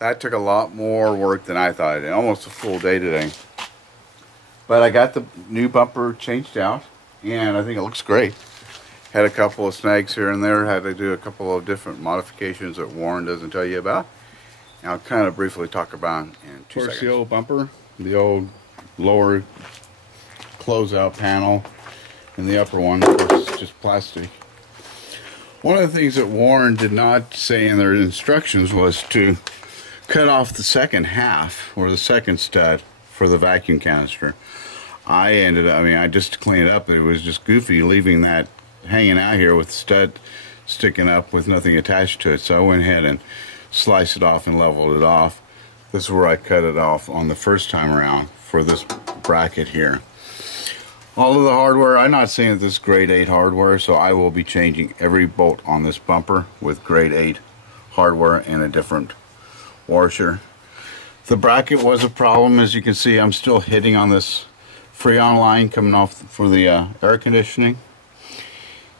that took a lot more work than I thought. Almost a full day today. But I got the new bumper changed out, and I think it looks great. Had a couple of snags here and there. Had to do a couple of different modifications that Warren doesn't tell you about. And I'll kind of briefly talk about in 2 seconds. Of course, the old bumper, the old lower closeout panel, and the upper one, of course, is just plastic. One of the things that Warren did not say in their instructions was to cut off the second half, or the second stud, for the vacuum canister. I just cleaned it up, it was just goofy leaving that hanging out here with the stud sticking up with nothing attached to it. So I went ahead and sliced it off and leveled it off. This is where I cut it off on the first time around for this bracket here. All of the hardware, I'm not saying that this is grade 8 hardware, so I will be changing every bolt on this bumper with grade 8 hardware and a different washer. The bracket was a problem. As you can see, I'm still hitting on this Freon line coming off for the air conditioning,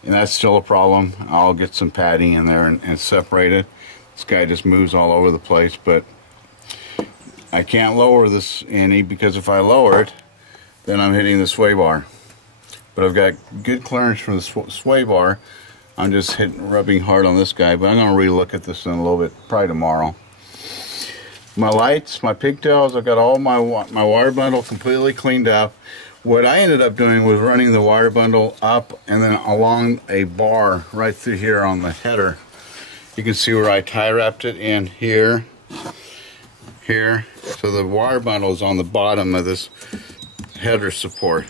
and that's still a problem. I'll get some padding in there and separate it. This guy just moves all over the place, but I can't lower this any, because if I lower it, then I'm hitting the sway bar. But I've got good clearance from the sway bar. I'm just rubbing hard on this guy, but I'm going to re-look at this in a little bit, probably tomorrow. My lights, my pigtails, I've got all my wire bundle completely cleaned up. What I ended up doing was running the wire bundle up and then along a bar right through here on the header. You can see where I tie wrapped it in here, here. So the wire bundle is on the bottom of this header support.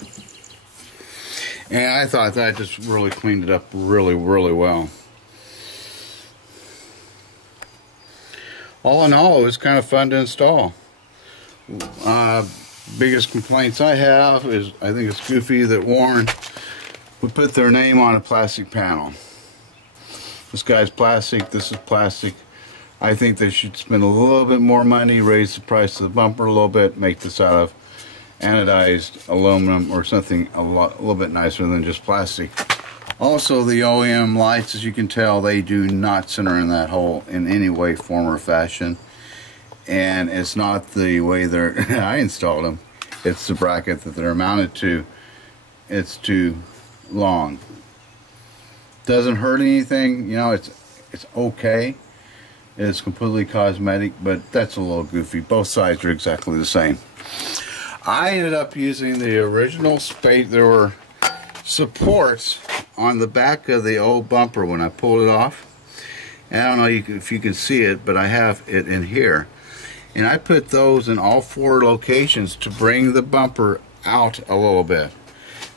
And I thought that just really cleaned it up really well. All in all, it was kind of fun to install. Biggest complaints I have is I think it's goofy that Warren would put their name on a plastic panel. This guy's plastic, this is plastic. I think they should spend a little bit more money, raise the price of the bumper a little bit, make this out of anodized aluminum or something a little bit nicer than just plastic. Also, the OEM lights, as you can tell, they do not center in that hole in any way, form, or fashion. And it's not the way I installed them. It's the bracket that they're mounted to. It's too long. Doesn't hurt anything, you know, it's okay. It's completely cosmetic, but that's a little goofy. Both sides are exactly the same. I ended up using the original space. There were supports on the back of the old bumper when I pulled it off. And I don't know if you can see it, but I have it in here. And I put those in all 4 locations to bring the bumper out a little bit.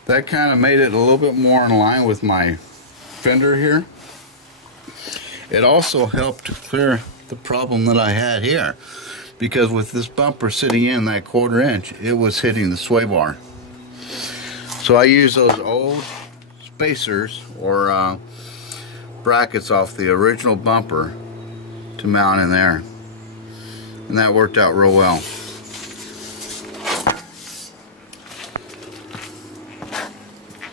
That kind of made it a little bit more in line with my fender here. It also helped clear the problem that I had here, because with this bumper sitting in that 1/4 inch, it was hitting the sway bar. So I used those old spacers or brackets off the original bumper to mount in there, and that worked out real well.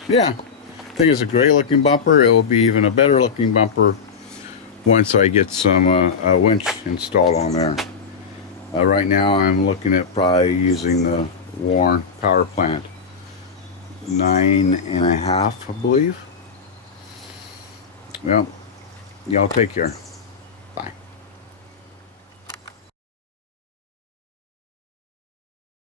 Yeah, I think it's a great looking bumper. It will be even a better looking bumper once I get some a winch installed on there. Right now I'm looking at probably using the Warren power plant 9.5, I believe. Well, y'all take care.